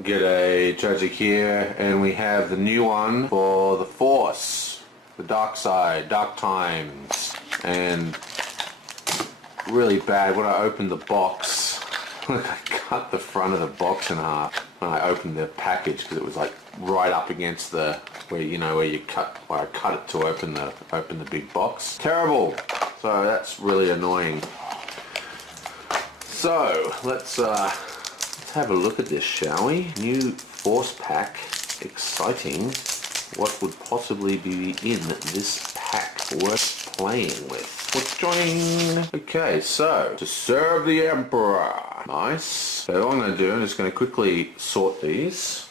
G'day, Tragic here, and we have the new one for the Force, the dark side, dark times, and really bad when I opened the box. Look, I cut the front of the box in half when I opened the package because it was like right up against the where I cut it to open the big box. Terrible. So that's really annoying. So let's have a look at this, shall we? New Force pack. Exciting. What would possibly be in this pack worth playing with? Join. Okay, so to serve the Emperor. Nice. So what I'm going to do, I'm just going to quickly sort these.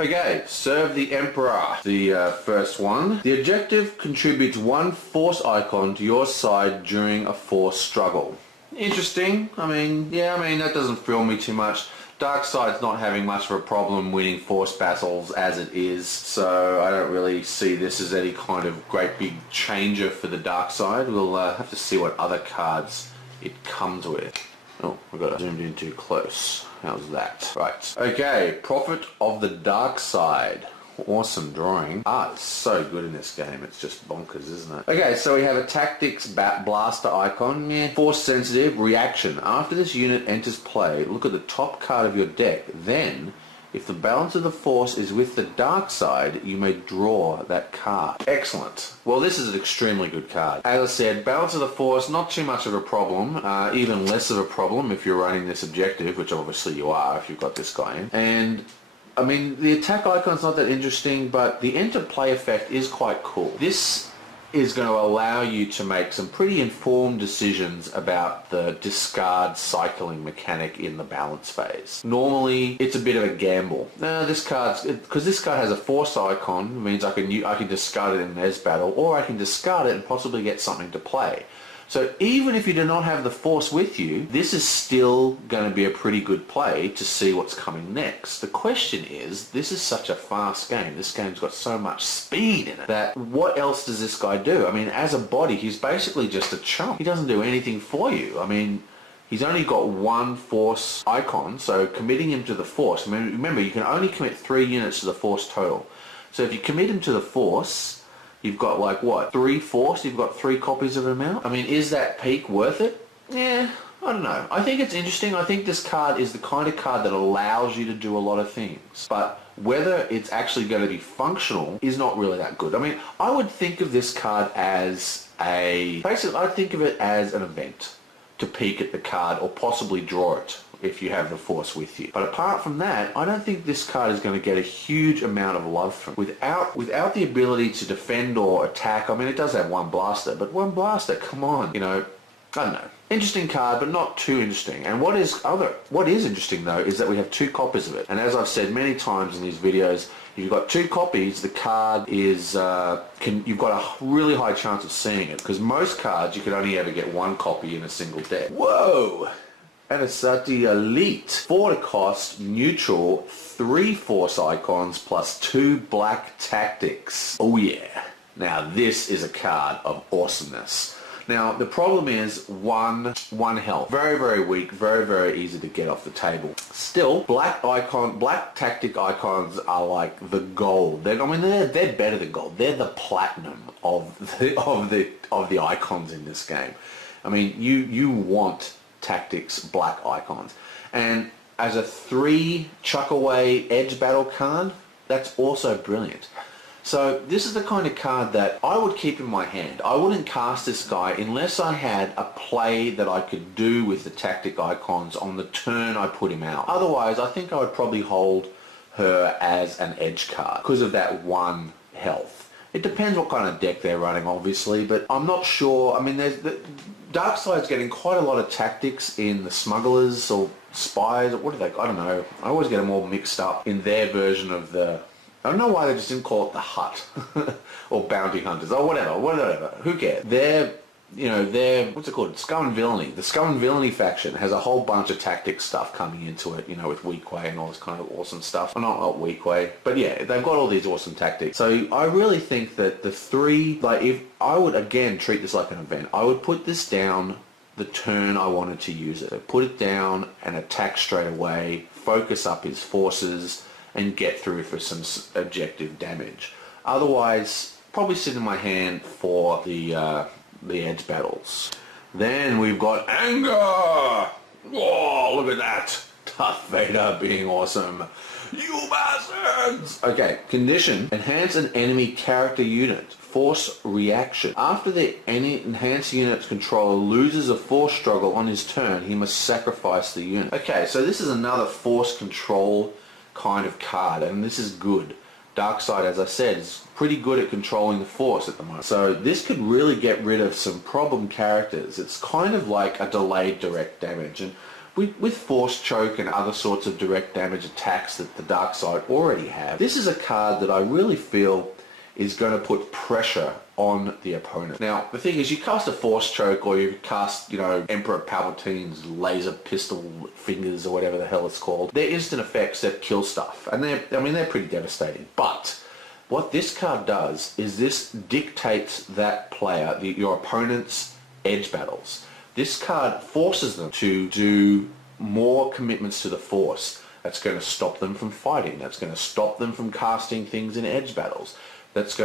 Okay, serve the Emperor, the first one. The objective contributes one Force icon to your side during a Force struggle. Interesting. I mean, that doesn't thrill me too much. Darkseid's not having much of a problem winning Force battles as it is, so I don't really see this as any kind of great big changer for the Darkseid. We'll have to see what other cards it comes with. Oh, I got it zoomed in too close. How's that? Right. Okay, Prophet of the Darkseid. Awesome drawing. It's so good in this game. It's just bonkers, isn't it? Okay, so we have a Tactics Blaster icon. Force sensitive reaction. After this unit enters play, look at the top card of your deck. Then, if the balance of the Force is with the dark side, you may draw that card. Excellent. Well, this is an extremely good card. As I said, balance of the Force, not too much of a problem. Even less of a problem if you're running this objective, which obviously you are if you've got this guy in. And I mean, the attack icon's not that interesting, but the interplay effect is quite cool. This is going to allow you to make some pretty informed decisions about the discard cycling mechanic in the balance phase. Normally, it's a bit of a gamble. This card, because this card has a Force icon, means I can discard it in an battle, or I can discard it and possibly get something to play. So even if you do not have the Force with you, this is still going to be a pretty good play to see what's coming next. The question is, this is such a fast game. This game's got so much speed in it that what else does this guy do? I mean, as a body, he's basically just a chump. He doesn't do anything for you. I mean, he's only got one Force icon, so committing him to the Force. I mean, remember, you can only commit 3 units to the Force total. So if you commit him to the Force, you've got like what, 3 Force? You've got 3 copies of him out? I mean, is that peak worth it? Yeah, I don't know. I think it's interesting. I think this card is the kind of card that allows you to do a lot of things. But whether it's actually going to be functional is not really that good. I mean, I would think of this card as basically I'd think of it as an event to peek at the card or possibly draw it if you have the Force with you. But apart from that, I don't think this card is going to get a huge amount of love from it. Without the ability to defend or attack. I mean, it does have one blaster, but one blaster, come on, I don't know. Interesting card, but not too interesting. And what is interesting though is that we have 2 copies of it. And as I've said many times in these videos, if you've got 2 copies, the card is you've got a really high chance of seeing it, because most cards you can only ever get 1 copy in a single deck. Whoa! Anasati Elite. 4 to cost, neutral, 3 Force icons plus 2 black tactics. Oh yeah. Now this is a card of awesomeness. Now the problem is one health. Very, very weak, very, very easy to get off the table. Still, black tactic icons are like the gold. They're better than gold. They're the platinum of the icons in this game. I mean, you want tactics black icons, and as a 3 chuck away edge battle card, that's also brilliant. So this is the kind of card that I would keep in my hand. I wouldn't cast this guy unless I had a play that I could do with the tactic icons on the turn I put him out. Otherwise, I think I would probably hold her as an edge card because of that 1 health. It depends what kind of deck they're running, obviously, but I'm not sure. I mean, Darkseid's getting quite a lot of tactics in the smugglers or spies. What are they? I don't know. I always get them all mixed up in their version of the... I don't know why they just didn't call it the Hut or Bounty Hunters or whatever. Who cares? They're what's it called? Scum and Villainy. The Scum and Villainy faction has a whole bunch of tactics stuff coming into it, with Weak Way and all this kind of awesome stuff. Well, not Weak Way, but yeah, they've got all these awesome tactics. So I really think that the 3, if I would again treat this like an event, I would put this down the turn I wanted to use it. So put it down and attack straight away, focus up his forces, and get through for some objective damage. Otherwise, probably sit in my hand for the edge battles. Then we've got anger! Whoa, look at that! Darth Vader being awesome. You bastards! Okay, condition. Enhance an enemy character unit. Force reaction. After the enhanced unit's controller loses a force struggle on his turn, he must sacrifice the unit. Okay, so this is another force control kind of card, and this is good. Darkseid, as I said, is pretty good at controlling the force at the moment. So this could really get rid of some problem characters. It's kind of like a delayed direct damage. And with Force Choke and other sorts of direct damage attacks that the Darkseid already have, this is a card that I really feel is going to put pressure on the opponent. Now, the thing is, you cast a Force Choke, or you cast, Emperor Palpatine's laser pistol fingers, or whatever the hell it's called. They're instant effects that kill stuff, and they're pretty devastating. But what this card does is this dictates that player, your opponent's edge battles. This card forces them to do more commitments to the Force. That's going to stop them from fighting. That's going to stop them from casting things in edge battles. It's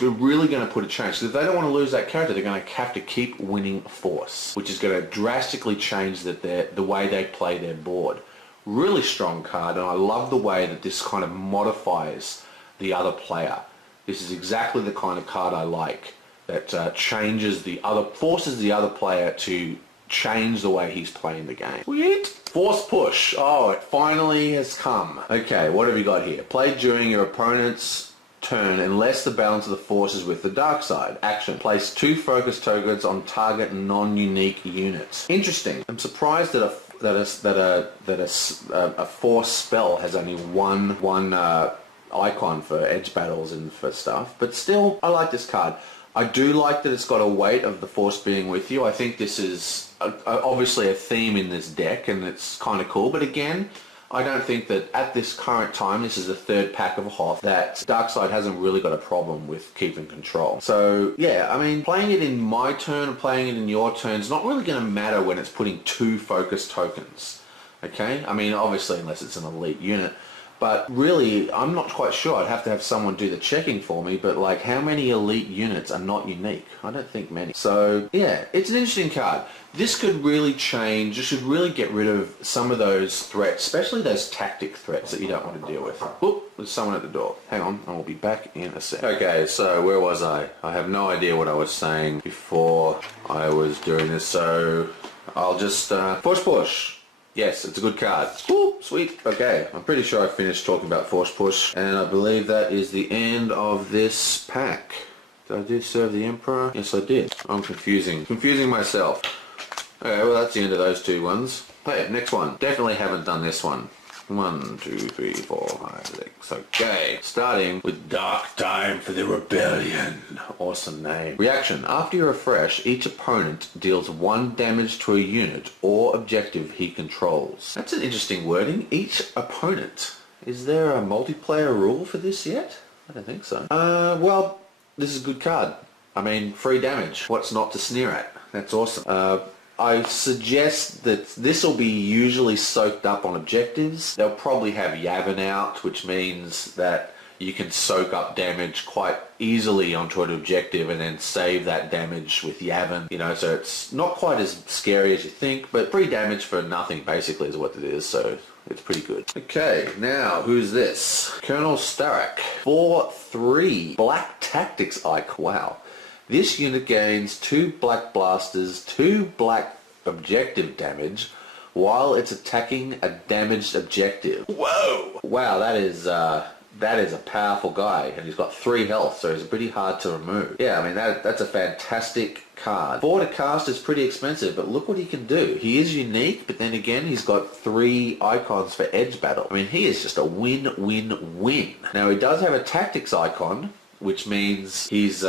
really going to put a change. So if they don't want to lose that character, they're going to have to keep winning Force, which is going to drastically change the way they play their board. Really strong card, and I love the way that this kind of modifies the other player. This is exactly the kind of card I like, that forces the other player to change the way he's playing the game. Sweet! Force Push. Oh, it finally has come. Okay, what have you got here? Played during your opponent's turn unless the balance of the force is with the dark side. Action. Place 2 focus tokens on target non-unique units. Interesting. I'm surprised that a force spell has only one icon for edge battles and for stuff, but still, I like this card. I do like that it's got a weight of the force being with you. I think this is obviously a theme in this deck, and it's kind of cool, but again, I don't think that at this current time, this is the 3rd pack of Hoth, that Darkseid hasn't really got a problem with keeping control. So yeah, I mean, playing it in my turn and playing it in your turn is not really going to matter when it's putting 2 focus tokens. Okay? I mean, obviously, unless it's an elite unit. But really, I'm not quite sure. I'd have to have someone do the checking for me, but like, how many elite units are not unique? I don't think many. So yeah, it's an interesting card. This could really change. You should really get rid of some of those threats, especially those tactic threats that you don't want to deal with. Oop, there's someone at the door. Hang on, I will be back in a sec. Okay, so where was I? I have no idea what I was saying before I was doing this, so I'll just Force Push. Yes, it's a good card. Ooh, sweet. Okay, I'm pretty sure I finished talking about Force Push, and I believe that is the end of this pack. Did I serve the Emperor? Yes, I did. I'm confusing myself. Okay, well, that's the end of those 2 ones. Hey, next one. Definitely haven't done this one. 1, 2, 3, 4, 5, 6. Okay, starting with Dark Time for the Rebellion. Awesome name. Reaction. After you refresh, each opponent deals 1 damage to a unit or objective he controls. That's an interesting wording. Each opponent. Is there a multiplayer rule for this yet? I don't think so. Well, this is a good card. I mean, free damage. What's not to sneer at? That's awesome. I suggest that this will be usually soaked up on objectives. They'll probably have Yavin out, which means that you can soak up damage quite easily onto an objective and then save that damage with Yavin. So it's not quite as scary as you think, but free damage for nothing basically is what it is, so it's pretty good. Okay, now who's this? Colonel Starak. 4/3 Black Tactics icon. Wow. This unit gains 2 black blasters, 2 black objective damage, while it's attacking a damaged objective. Whoa! Wow, that is a powerful guy, and he's got 3 health, so he's pretty hard to remove. Yeah, I mean, that's a fantastic card. 4 to cast is pretty expensive, but look what he can do. He is unique, but then again, he's got 3 icons for edge battle. I mean, he is just a win-win-win. Now, he does have a tactics icon, which means he's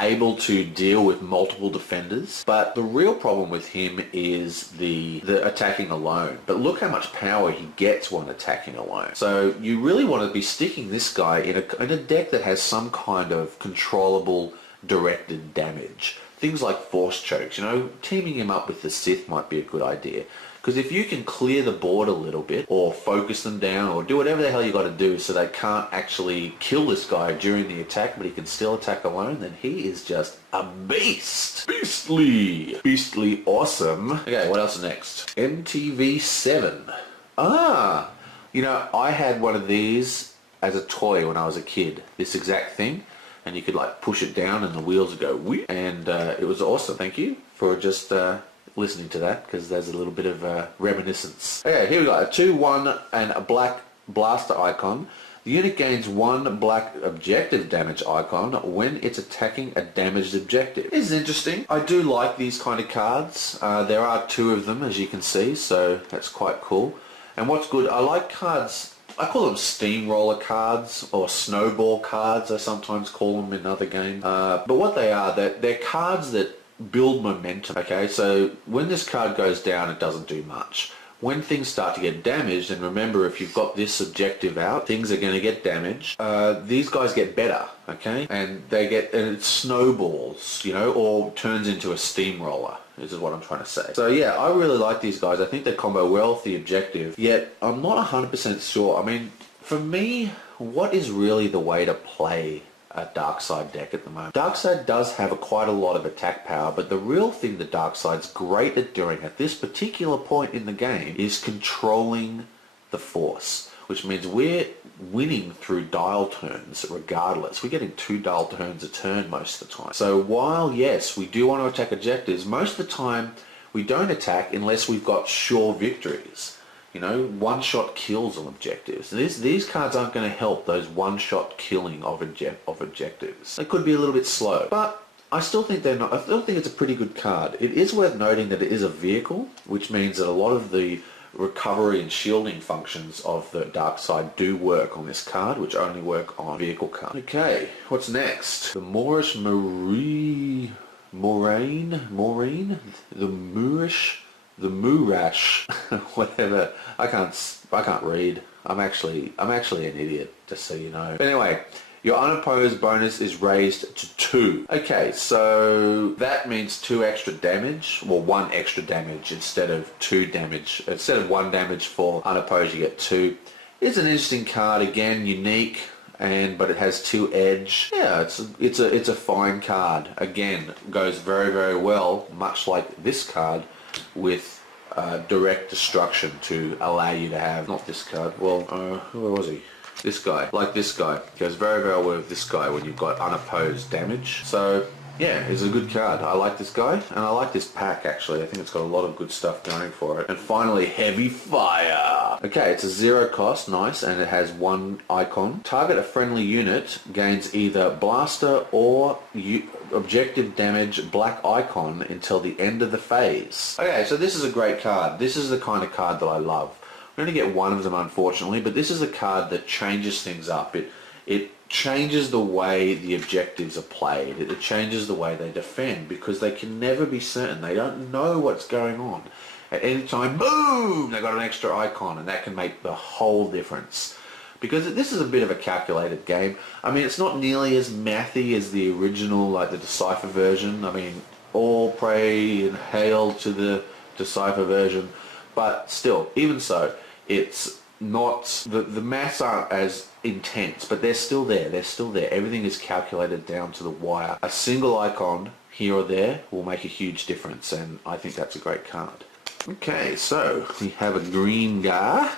able to deal with multiple defenders, but the real problem with him is the attacking alone. But look how much power he gets when attacking alone. So you really want to be sticking this guy in a deck that has some kind of controllable directed damage. things like force chokes, you know, teaming him up with the Sith might be a good idea. Because if you can clear the board a little bit, or focus them down, or do whatever the hell you got to do so they can't actually kill this guy during the attack, but he can still attack alone, then he is just a beast. Beastly awesome. Okay, what else is next? MTV7. Ah, you know, I had one of these as a toy when I was a kid. This exact thing. And you could like push it down and the wheels would go whee, and it was awesome. Thank you for just listening to that, because there's a little bit of reminiscence. Okay, here we got a 2-1 and a black blaster icon. The unit gains 1 black objective damage icon when it's attacking a damaged objective. This is interesting. I do like these kind of cards. There are 2 of them, as you can see, so that's quite cool. And what's good, I like cards, I call them steamroller cards, or snowball cards, I sometimes call them in other games. But what they are, they're cards that build momentum, okay? So when this card goes down, it doesn't do much. When things start to get damaged, and remember, if you've got this objective out, things are going to get damaged. These guys get better, okay? And it snowballs, you know, or turns into a steamroller. This is what I'm trying to say. So yeah, I really like these guys. I think they combo well with the objective, yet I'm not 100% sure. I mean, for me, what is really the way to play a Darkside deck at the moment? Darkside does have quite a lot of attack power, but the real thing that Darkside's great at doing at this particular point in the game is controlling the Force, which means we're winning through dial turns regardless. We're getting 2 dial turns a turn most of the time. So while, yes, we do want to attack objectives, most of the time we don't attack unless we've got sure victories. You know, one-shot kills on objectives. These cards aren't going to help those one-shot killing of objectives. They could be a little bit slow, but I still think they're not. I still think it's a pretty good card. It is worth noting that it is a vehicle, which means that a lot of the recovery and shielding functions of the dark side do work on this card, which only work on vehicle cards. Okay, what's next? The Moorish Moraine, the Moorish, whatever. I can't read. I'm actually an idiot, just so you know. But anyway, your unopposed bonus is raised to 2. Okay, so that means 2 extra damage, well 1 extra damage instead of 2 damage. Instead of 1 damage for unopposed, you get 2. It's an interesting card, again, unique, but it has 2 edge. Yeah, it's a fine card. Again, goes very, very well, much like this card, with direct destruction to allow you to have, not this card, well, where was he? This guy, like this guy, goes very, very well with this guy when you've got unopposed damage. So yeah, it's a good card. I like this guy, and I like this pack actually. I think it's got a lot of good stuff going for it. And finally, Heavy Fire. Okay, it's a 0 cost, nice, and it has 1 icon. Target a friendly unit gains either blaster or objective damage black icon until the end of the phase. Okay, so this is a great card. This is the kind of card that I love. We only get 1 of them, unfortunately, but this is a card that changes things up. It changes the way the objectives are played. It changes the way they defend, because they can never be certain. They don't know what's going on. At any time, boom, they got an extra icon, and that can make the whole difference. Because this is a bit of a calculated game. I mean, it's not nearly as mathy as the original, like the Decipher version. I mean, all pray and hail to the Decipher version. But still, even so, it's not, the maths aren't as intense, but they're still there. They're still there. Everything is calculated down to the wire. A single icon here or there will make a huge difference, and I think that's a great card. Okay, so we have a green guy.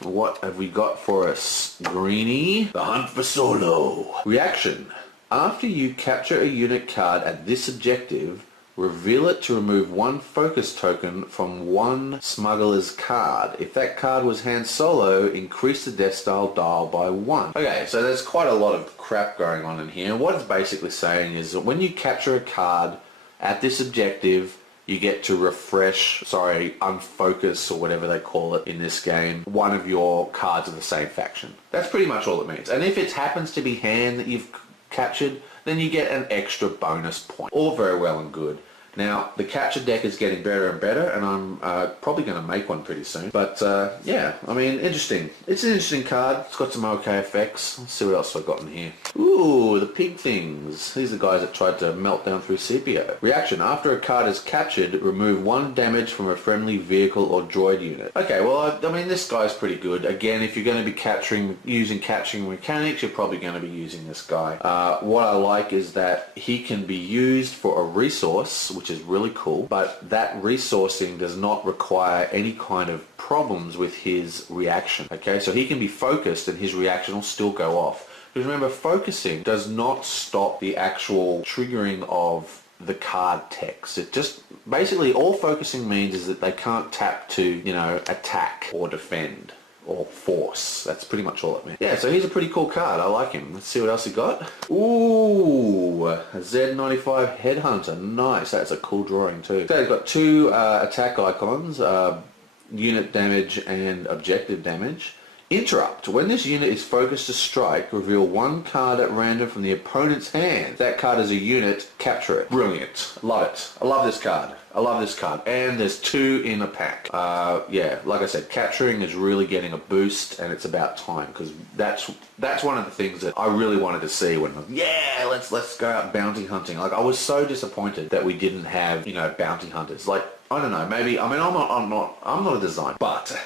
What have we got for us? Greenie, the Hunt for Solo. Reaction. After you capture a unit card at this objective, reveal it to remove 1 focus token from 1 smuggler's card. If that card was Han Solo, increase the death style dial by 1. Okay, so there's quite a lot of crap going on in here. What it's basically saying is that when you capture a card at this objective, you get to unfocus, or whatever they call it in this game, 1 of your cards of the same faction. That's pretty much all it means. And if it happens to be Han that you've captured, then you get an extra bonus point. All very well and good. Now, the capture deck is getting better and better, and I'm probably going to make one pretty soon. But yeah, I mean, interesting. It's an interesting card. It's got some okay effects. Let's see what else I've got in here. Ooh, the pig things. These are the guys that tried to melt down through CPO. Reaction. After a card is captured, remove 1 damage from a friendly vehicle or droid unit. Okay, well, I mean, this guy's pretty good. Again, if you're going to be using capturing mechanics, you're probably going to be using this guy. What I like is that he can be used for a resource, which is really cool, but that resourcing does not require any kind of problems with his reaction. Okay, so he can be focused and his reaction will still go off. Because remember, focusing does not stop the actual triggering of the card text. It just basically, all focusing means is that they can't tap to, you know, attack or defend or force. That's pretty much all it means. Yeah, so he's a pretty cool card. I like him. Let's see what else he got. Ooh, a Z95 Headhunter. Nice. That's a cool drawing too. So he's got 2 attack icons, unit damage and objective damage. Interrupt. When this unit is focused to strike, reveal 1 card at random from the opponent's hand. If that card is a unit, capture it. Brilliant. Love it. I love this card. I love this card. And there's 2 in a pack. Yeah, like I said, capturing is really getting a boost, and it's about time, because that's one of the things that I really wanted to see when I was, yeah, let's go out bounty hunting. Like, I was so disappointed that we didn't have, you know, bounty hunters. Like, I don't know, maybe, I mean, I'm not a designer, but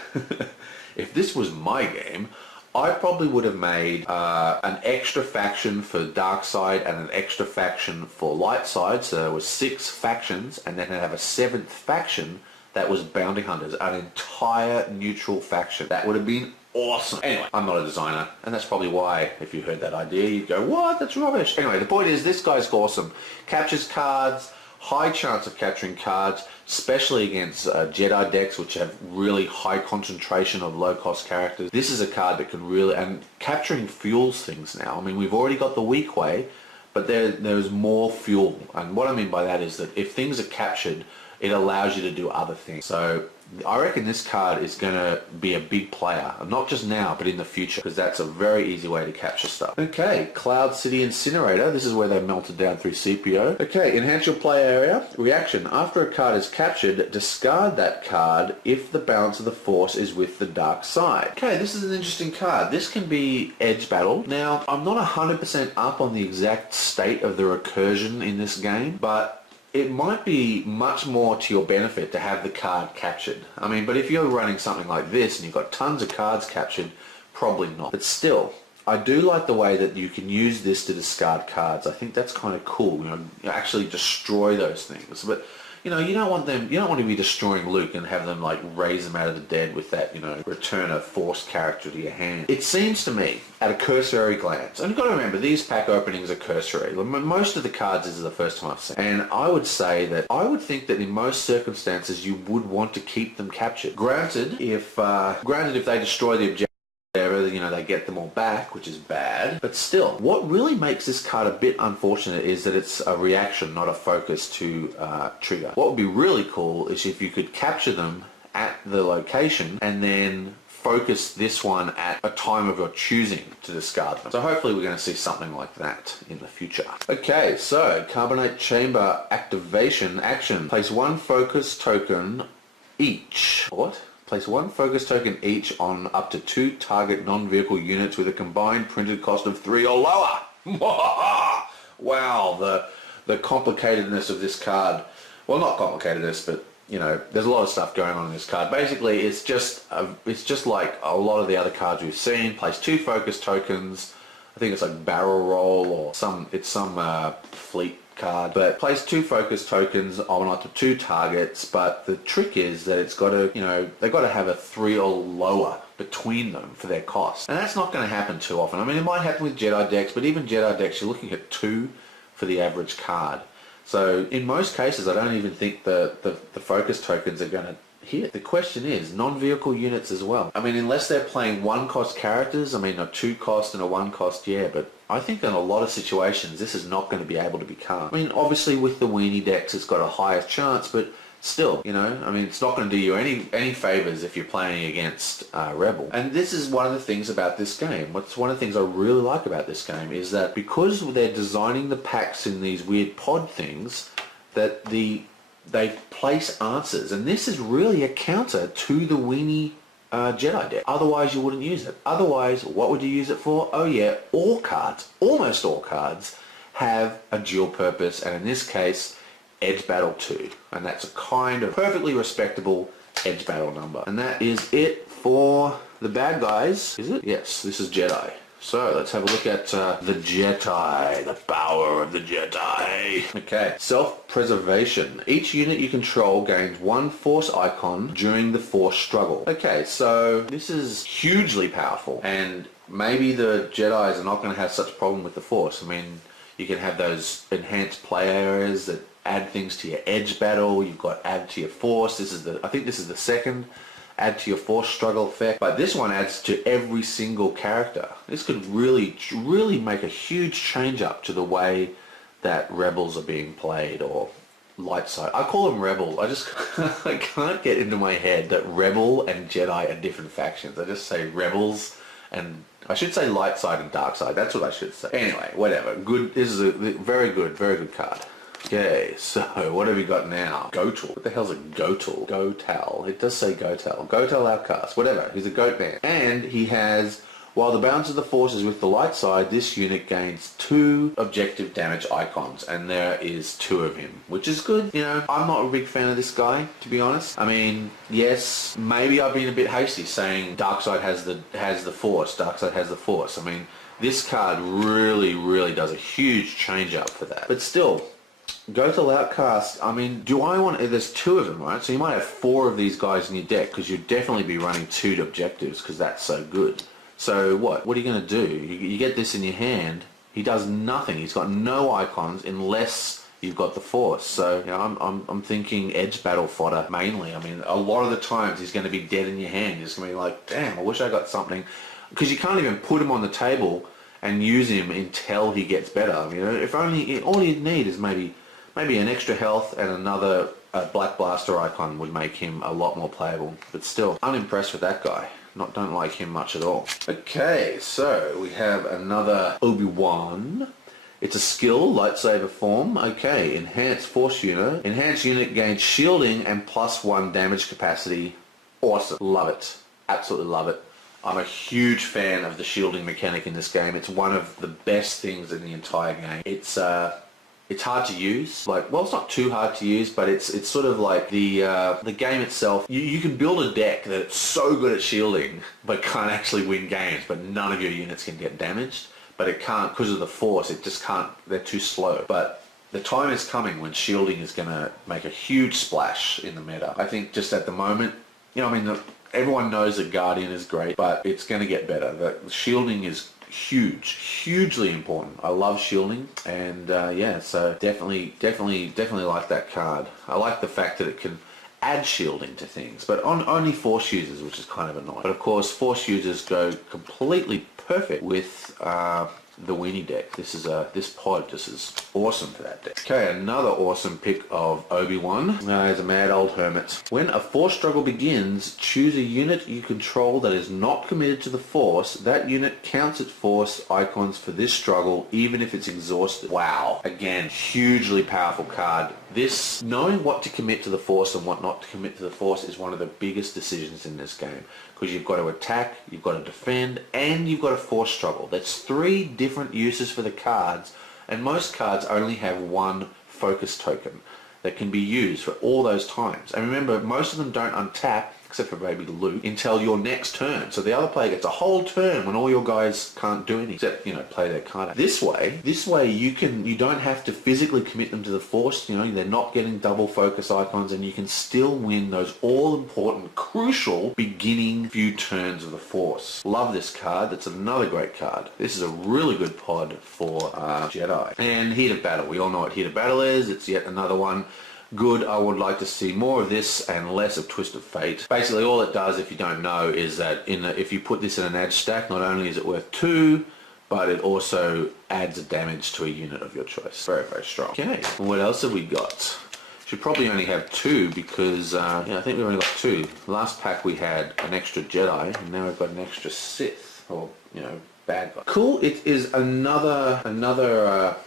if this was my game, I probably would have made an extra faction for dark side and an extra faction for light side. So there was 6 factions, and then I'd have a 7th faction that was bounty hunters, an entire neutral faction. That would have been awesome. Anyway, I'm not a designer, and that's probably why, if you heard that idea, you'd go, what? That's rubbish. Anyway, the point is, this guy's awesome. Captures cards, high chance of capturing cards, especially against Jedi decks, which have really high concentration of low-cost characters. This is a card that can really, and capturing fuels things now. I mean, we've already got the weak way, but there's more fuel. And what I mean by that is that if things are captured, it allows you to do other things. So I reckon this card is going to be a big player, not just now, but in the future, because that's a very easy way to capture stuff. Okay, Cloud City Incinerator. This is where they melted down through CPO. Okay, enhance your play area. Reaction. After a card is captured, discard that card if the balance of the force is with the dark side. Okay, this is an interesting card. This can be edge battled. Now, I'm not 100% up on the exact state of the recursion in this game, but it might be much more to your benefit to have the card captured. I mean, but if you're running something like this and you've got tons of cards captured, probably not. But still, I do like the way that you can use this to discard cards. I think that's kind of cool, you know, actually destroy those things. But, you know, you don't want to be destroying Luke and have them, like, raise them out of the dead with that, you know, return a forced character to your hand. It seems to me, at a cursory glance, and you've got to remember, these pack openings are cursory. Most of the cards, this is the first time I've seen. And I would say that, I would think that in most circumstances, you would want to keep them captured. Granted, if they destroy the objective, you know, they get them all back, which is bad. But still, what really makes this card a bit unfortunate is that it's a reaction, not a focus to trigger. What would be really cool is if you could capture them at the location and then focus this one at a time of your choosing to discard them. So hopefully we're going to see something like that in the future. Okay, so Carbonate Chamber Activation Action. Place 1 focus token each. What? Place 1 focus token each on up to 2 target non-vehicle units with a combined printed cost of 3 or lower. Wow, the complicatedness of this card. Well, not complicatedness, but, you know, there's a lot of stuff going on in this card. Basically, it's just like a lot of the other cards we've seen. Place 2 focus tokens. I think it's like barrel roll or some fleet card, but place 2 focus tokens on up to 2 targets. But the trick is that it's got to, you know, they've got to have a 3 or lower between them for their cost, and that's not going to happen too often. I mean, it might happen with Jedi decks, but even Jedi decks, you're looking at 2 for the average card. So in most cases, I don't even think the focus tokens are going to hit. The question is non-vehicle units as well. I mean, unless they're playing 1-cost characters, I mean, a 2-cost and a 1-cost, yeah, but I think in a lot of situations this is not going to be able to become. I mean, obviously with the weenie decks it's got a higher chance, but still, you know, I mean, it's not going to do you any favors if you're playing against Rebel. And this is one of the things about this game. One of the things I really like about this game is that because they're designing the packs in these weird pod things, that the they place answers, and this is really a counter to the weenie Jedi deck. Otherwise you wouldn't use it. Otherwise, what would you use it for? Oh yeah, all cards, almost all cards, have a dual purpose, and in this case, Edge Battle 2. And that's a kind of perfectly respectable Edge Battle number. And that is it for the bad guys. Is it? Yes, this is Jedi. So let's have a look at the Jedi, the power of the Jedi. Okay, self-preservation. Each unit you control gains one Force icon during the Force struggle. Okay, so this is hugely powerful, and maybe the Jedis are not going to have such a problem with the Force. I mean, you can have those enhanced play areas that add things to your edge battle. You've got add to your Force. I think this is the second add to your Force struggle effect, but this one adds to every single character. This could really make a huge change up to the way that Rebels are being played, or light side. I call them Rebels. I can't get into my head that Rebel and Jedi are different factions. I just say Rebels, and I should say light side and dark side. That's what I should say. Anyway, whatever. Good. This is a very good card. Okay, so what have we got now? Gotal. What the hell's a Gotal? Gotal. It does say Gotal. Gotal outcast. Whatever. He's a goat man. And he has, while the balance of the Force is with the light side, this unit gains 2 objective damage icons, and there is 2 of him, which is good. You know, I'm not a big fan of this guy, to be honest. I mean, yes, maybe I've been a bit hasty saying dark side has the Force. Dark side has the Force. I mean, this card really does a huge change up for that. But still, Gotal Outcast, I mean, there's 2 of them, right? So you might have 4 of these guys in your deck, because you'd definitely be running 2 objectives, because that's so good. So what are you going to do? You get this in your hand, he does nothing. He's got no icons unless you've got the Force. So, you know, I'm thinking edge battle fodder mainly. I mean, a lot of the times he's going to be dead in your hand. You're just going to be like, damn, I wish I got something. Because you can't even put him on the table and use him until he gets better. I mean, if only, all you need is maybe an extra health and another Black Blaster icon would make him a lot more playable. But still, unimpressed with that guy. Don't like him much at all. Okay, so we have another Obi-Wan. It's a skill, lightsaber form. Okay, enhanced Force unit. Enhanced unit gains shielding and +1 damage capacity. Awesome. Love it. Absolutely love it. I'm a huge fan of the shielding mechanic in this game. It's one of the best things in the entire game. It's hard to use. Well, it's not too hard to use, but it's sort of like the game itself. You can build a deck that's so good at shielding, but can't actually win games. But none of your units can get damaged. But it can't, because of the Force. It just can't. They're too slow. But the time is coming when shielding is going to make a huge splash in the meta. I think just at the moment, you know, I mean, everyone knows that Guardian is great, but it's going to get better. The shielding is hugely important. I love shielding, and yeah, so definitely like that card. I like the fact that it can add shielding to things, but only Force users, which is kind of annoying. But of course, Force users go completely perfect with the weenie deck. This is awesome for that deck. Okay, another awesome pick of Obi-Wan. He's a mad old hermit. When a Force struggle begins, choose a unit you control that is not committed to the Force. That unit counts its Force icons for this struggle, even if it's exhausted. Wow. Again, hugely powerful card. This, knowing what to commit to the Force and what not to commit to the Force, is one of the biggest decisions in this game. Because you've got to attack, you've got to defend, and you've got a Force struggle. That's 3 different uses for the cards, and most cards only have 1 focus token that can be used for all those times. And remember, most of them don't untap, except for maybe loot, until your next turn. So the other player gets a whole turn when all your guys can't do anything except, you know, play their card out. This way you don't have to physically commit them to the Force. You know, they're not getting double focus icons, and you can still win those all-important, crucial beginning few turns of the Force. Love this card. That's another great card. This is a really good pod for Jedi. And Heat of Battle. We all know what Heat of Battle is. It's yet another one. Good. I would like to see more of this and less of Twist of Fate. Basically, all it does, if you don't know, is that if you put this in an edge stack, not only is it worth 2, but it also adds a damage to a unit of your choice. Very strong. Okay, what else have we got? Should probably only have 2 because yeah, I think we've only got 2. Last pack we had an extra Jedi, and now we've got an extra Sith, or, you know, bad guy. Cool. It is another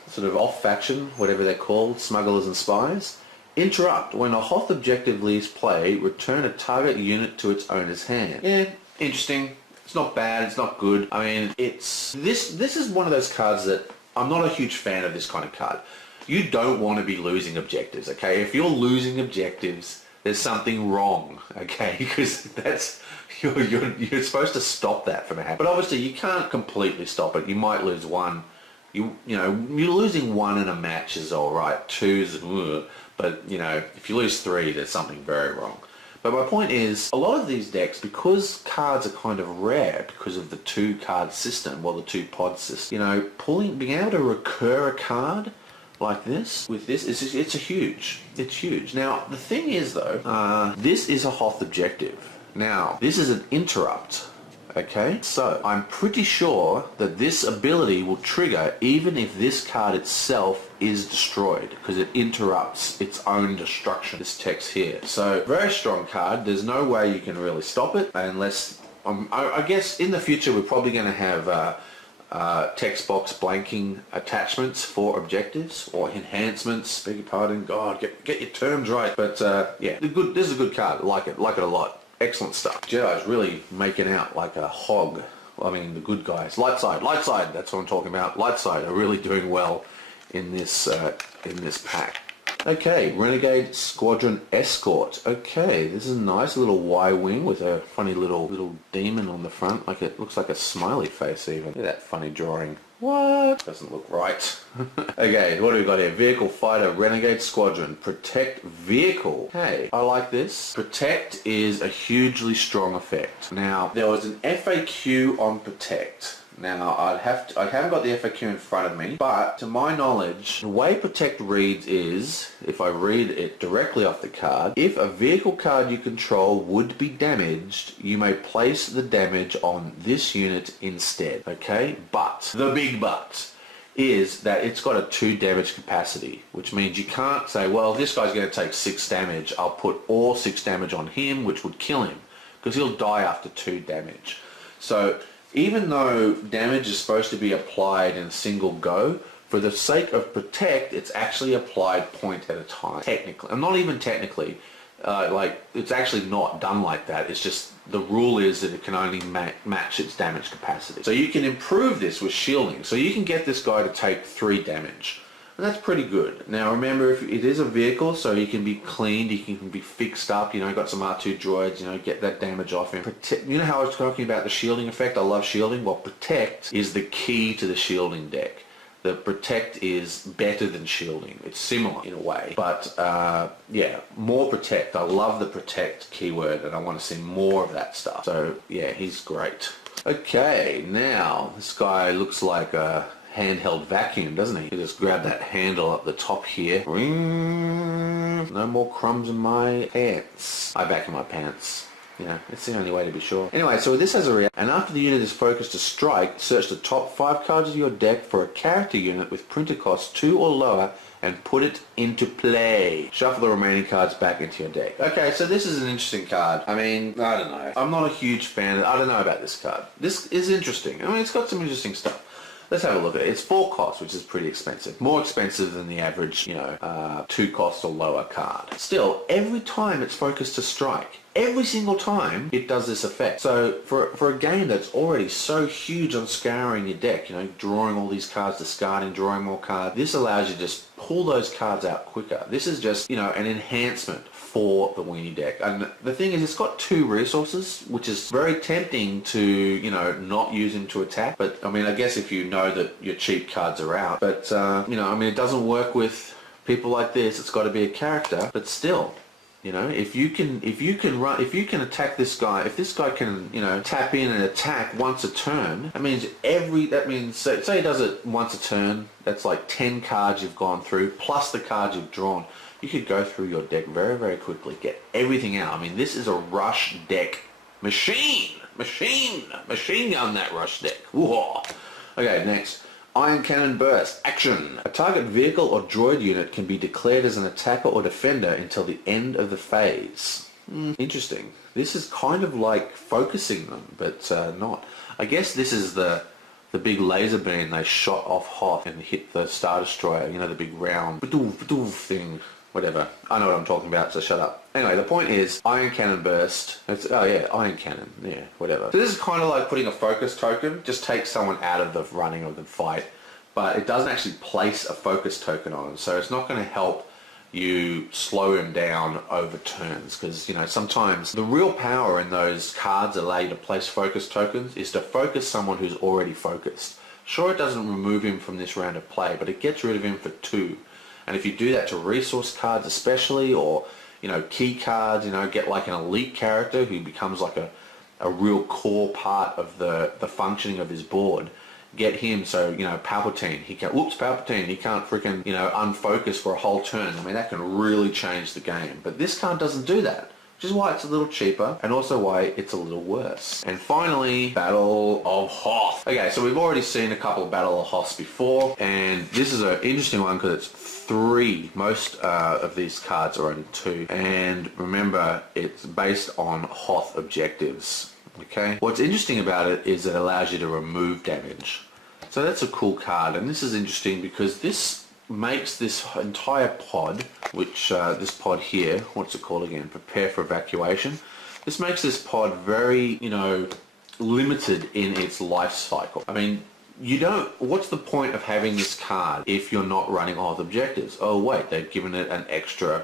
sort of off faction, whatever they're called, smugglers and spies. Interrupt. When a Hoth objective leaves play, return a target unit to its owner's hand. Yeah, interesting. It's not bad, it's not good. I mean, it's... This is one of those cards that... I'm not a huge fan of this kind of card. You don't want to be losing objectives, okay? If you're losing objectives, there's something wrong, okay? Because that's... You're supposed to stop that from happening. But obviously, you can't completely stop it. You might lose one. You know, you're losing one in a match is all right. Two's... But, you know, if you lose three, there's something very wrong. But my point is, a lot of these decks, because cards are kind of rare because of the two card system, well, the two pod system, you know, being able to recur a card like this, with this, it's huge. Now, the thing is though, this is a Hoth objective. Now, this is an interrupt. Okay, so I'm pretty sure that this ability will trigger even if this card itself is destroyed, because it interrupts its own destruction, this text here. So, very strong card. There's no way you can really stop it unless... I guess in the future we're probably going to have text box blanking attachments for objectives, or enhancements, beg your pardon. God, get your terms right. But yeah, this is a good card. I like it a lot. Excellent stuff. Jedi's really making out like a hog. I mean, the good guys. Light side, that's what I'm talking about. Light side are really doing well in this pack. Okay, Renegade Squadron Escort. Okay, this is a nice little Y-wing with a funny little demon on the front. Like it looks like a smiley face even. Look at that funny drawing. What? Doesn't look right. Okay, what do we got here? Vehicle Fighter Renegade Squadron. Protect Vehicle. Hey, I like this. Protect is a hugely strong effect. Now, there was an FAQ on Protect. Now, I haven't got the FAQ in front of me, but to my knowledge, the way Protect reads is, if I read it directly off the card, if a vehicle card you control would be damaged, you may place the damage on this unit instead, okay? But, the big but, is that it's got a 2 damage capacity, which means you can't say, well, this guy's going to take 6 damage, I'll put all 6 damage on him, which would kill him, because he'll die after 2 damage. So, even though damage is supposed to be applied in a single go, for the sake of Protect, it's actually applied point at a time. Technically. Not even technically. Like, it's actually not done like that. It's just, the rule is that it can only match its damage capacity. So you can improve this with shielding. So you can get this guy to take 3 damage. And that's pretty good. Now remember, if it is a vehicle, so he can be cleaned, he can be fixed up, you know, got some R2 droids, you know, get that damage off him. You know how I was talking about the shielding effect? I love shielding. Well, Protect is the key to the shielding deck. The Protect is better than shielding. It's similar in a way. But, yeah, more Protect. I love the Protect keyword, and I want to see more of that stuff. So, yeah, he's great. Okay, now, this guy looks like a handheld vacuum, doesn't he? You just grab that handle up the top here. No more crumbs in my pants. I vacuum my pants. You know, it's the only way to be sure. Anyway, so this has a reaction. And after the unit is focused to strike, search the top 5 cards of your deck for a character unit with printer cost 2 or lower and put it into play. Shuffle the remaining cards back into your deck. Okay, so this is an interesting card. I mean, I don't know. I'm not a huge fan. I don't know about this card. This is interesting. I mean, it's got some interesting stuff. Let's have a look at it. It's 4 costs, which is pretty expensive. More expensive than the average, you know, 2 cost or lower card. Still, every time it's focused to strike, every single time it does this effect. So for a game that's already so huge on scouring your deck, you know, drawing all these cards, discarding, drawing more cards, this allows you to just pull those cards out quicker. This is just, you know, an enhancement for the weenie deck. And the thing is, it's got 2 resources, which is very tempting to, you know, not use them to attack. But I mean, I guess if you know that your cheap cards are out. But you know, I mean, it doesn't work with people like this. It's got to be a character. But still, you know, if you can attack this guy, if this guy can, you know, tap in and attack once a turn, that means say he does it once a turn, that's like 10 cards you've gone through, plus the cards you've drawn. You could go through your deck very, very quickly, get everything out. I mean, this is a rush deck machine gun, that rush deck. Whoa. Okay, next. Iron Cannon Burst. Action. A target vehicle or droid unit can be declared as an attacker or defender until the end of the phase. Interesting. This is kind of like focusing them, but not. I guess this is the big laser beam they shot off Hoth and hit the Star Destroyer, you know, the big round thing. whatever. I know what I'm talking about, so shut up. Anyway, the point is, Iron Cannon Burst. Oh yeah, Iron Cannon. Yeah, whatever. So this is kind of like putting a focus token. Just takes someone out of the running of the fight. But it doesn't actually place a focus token on him. So it's not going to help you slow him down over turns, because you know sometimes the real power in those cards that allow you to place focus tokens is to focus someone who's already focused. Sure, it doesn't remove him from this round of play, but it gets rid of him for 2. And if you do that to resource cards especially, or you know key cards, you know, get like an elite character who becomes like a real core part of the functioning of his board. Get him so, you know, Palpatine, he can't freaking, you know, unfocus for a whole turn. I mean, that can really change the game. But this card doesn't do that, which is why it's a little cheaper and also why it's a little worse. And finally, Battle of Hoth. Okay, so we've already seen a couple of Battle of Hoths before, and this is an interesting one because it's 3. Most of these cards are only 2. And remember, it's based on Hoth objectives. Okay. What's interesting about it is it allows you to remove damage. So that's a cool card, and this is interesting because this makes this entire pod, which this pod here, what's it called again? Prepare for evacuation. This makes this pod very, you know, limited in its life cycle. I mean, what's the point of having this card if you're not running Hoth objectives? Oh wait, they've given it an extra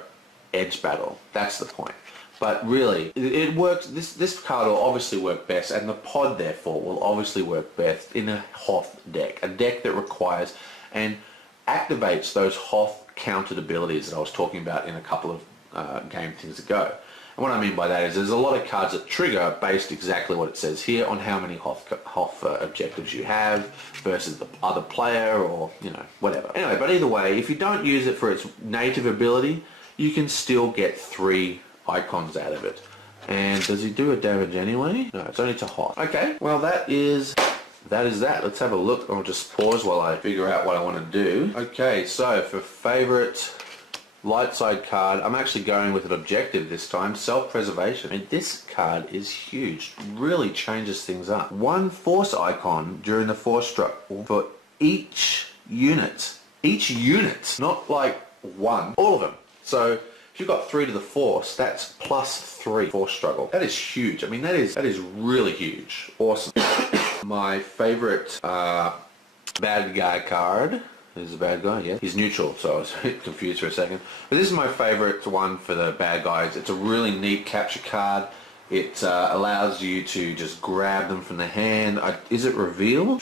edge battle. That's the point. But really, it works. This card will obviously work best, and the pod therefore will obviously work best in a Hoth deck. A deck that requires and activates those Hoth countered abilities that I was talking about in a couple of game things ago. And what I mean by that is there's a lot of cards that trigger based exactly what it says here on how many Hoth objectives you have versus the other player, or, you know, whatever. Anyway, but either way, if you don't use it for its native ability, you can still get 3 icons out of it. And does he do a damage anyway? No, it's only to Hoth. Okay, well that is that. Let's have a look. I'll just pause while I figure out what I want to do. Okay, so for favorite light side card, I'm actually going with an objective this time, self-preservation. And this card is huge. Really changes things up. 1 force icon during the force struck for each unit. Each unit, not like one, all of them. So if you've got 3 to the force, that's plus 3 force struggle. That is huge. I mean, that is really huge. Awesome. My favorite bad guy card. Is a bad guy, yeah. He's neutral, so I was confused for a second. But this is my favorite one for the bad guys. It's a really neat capture card. It allows you to just grab them from the hand. Is it reveal?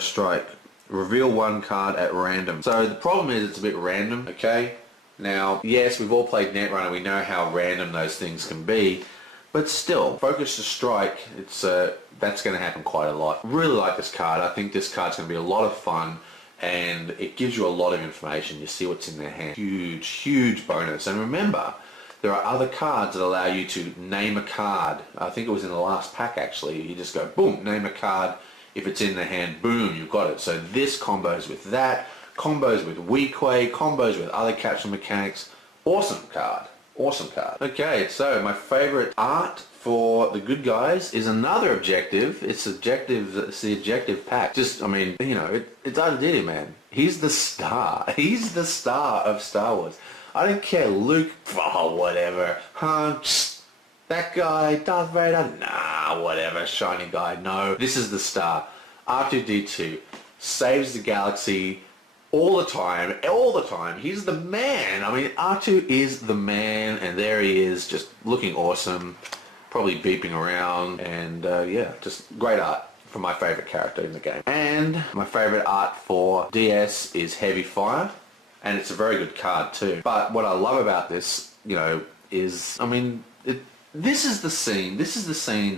Strike. Reveal 1 card at random. So the problem is it's a bit random, okay? Now, yes, we've all played Netrunner. We know how random those things can be. But still, focus to strike, that's going to happen quite a lot. Really like this card. I think this card's going to be a lot of fun. And it gives you a lot of information. You see what's in their hand. Huge, huge bonus. And remember, there are other cards that allow you to name a card. I think it was in the last pack actually. You just go, boom, name a card. If it's in the hand, boom, you've got it. So this combos with that, combos with Weequay, combos with other capture mechanics. Awesome card. Awesome card. Okay, so my favorite art for the good guys is another objective. It's the objective pack. Just, I mean, you know, it's Diddy, man. He's the star. He's the star of Star Wars. I don't care, Luke, oh, whatever. That guy, Darth Vader, nah, whatever, shiny guy. No, this is the star. R2-D2 saves the galaxy all the time, all the time. He's the man. I mean, R2 is the man, and there he is, just looking awesome. Probably beeping around, and yeah, just great art for my favorite character in the game. And my favorite art for DS is Heavy Fire, and it's a very good card too. But what I love about this, you know, is, I mean, this is the scene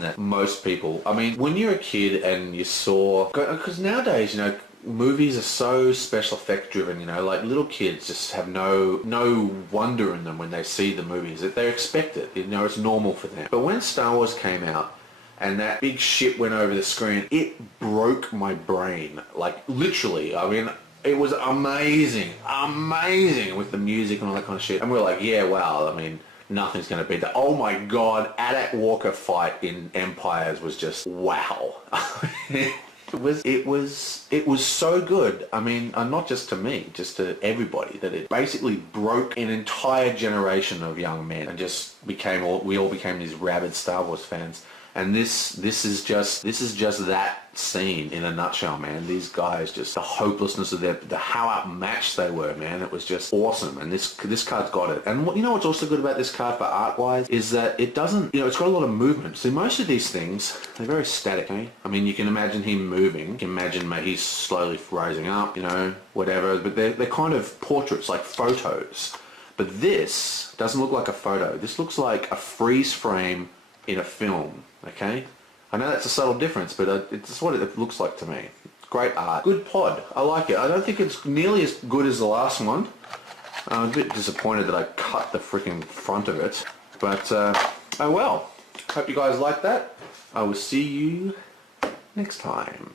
that most people, I mean, when you're a kid and you saw, because nowadays, you know, movies are so special effect driven, you know, like little kids just have no wonder in them when they see the movies. They expect it, you know, it's normal for them. But when Star Wars came out and that big ship went over the screen, it broke my brain, like literally. I mean, it was amazing with the music and all that kind of shit. And we were like, yeah, wow, I mean, nothing's going to beat that. Oh my god, Adak Walker fight in Empires was just wow. It was so good. I mean, not just to me, just to everybody, that it basically broke an entire generation of young men and just we all became these rabid Star Wars fans. And this is just that scene in a nutshell, man. These guys, just the hopelessness of how outmatched they were, man. It was just awesome. And this card's got it. And what's also good about this card for art-wise is that it doesn't, it's got a lot of movement. So most of these things, they're very static, eh? I mean, you can imagine him moving. You can imagine he's slowly rising up, whatever. But they're kind of portraits, like photos. But this doesn't look like a photo. This looks like a freeze frame in a film. Okay, I know that's a subtle difference, but it's what it looks like to me. Great art, good pod. I like it. I don't think it's nearly as good as the last one. I'm a bit disappointed that I cut the freaking front of it, but oh well. Hope you guys like that. I will see you next time.